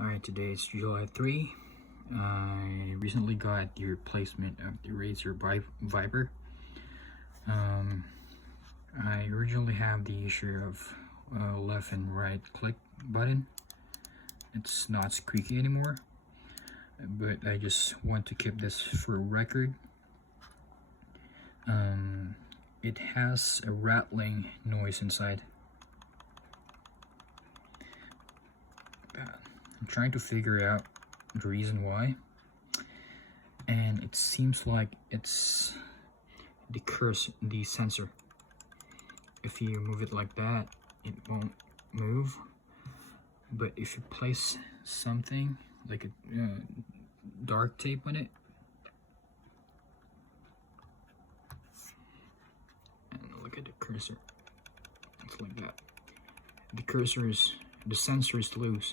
Alright, today is July 3. I recently got the replacement of the Razer Viper. I originally have the issue of left and right click button. It's not squeaky anymore, but I just want to keep this for record. It has a rattling noise inside. I'm trying to figure out the reason why, and it seems like it's the sensor. If you move it like that, it won't move, but if you place something like a dark tape on it, and look at the cursor, it's like that. The sensor is loose.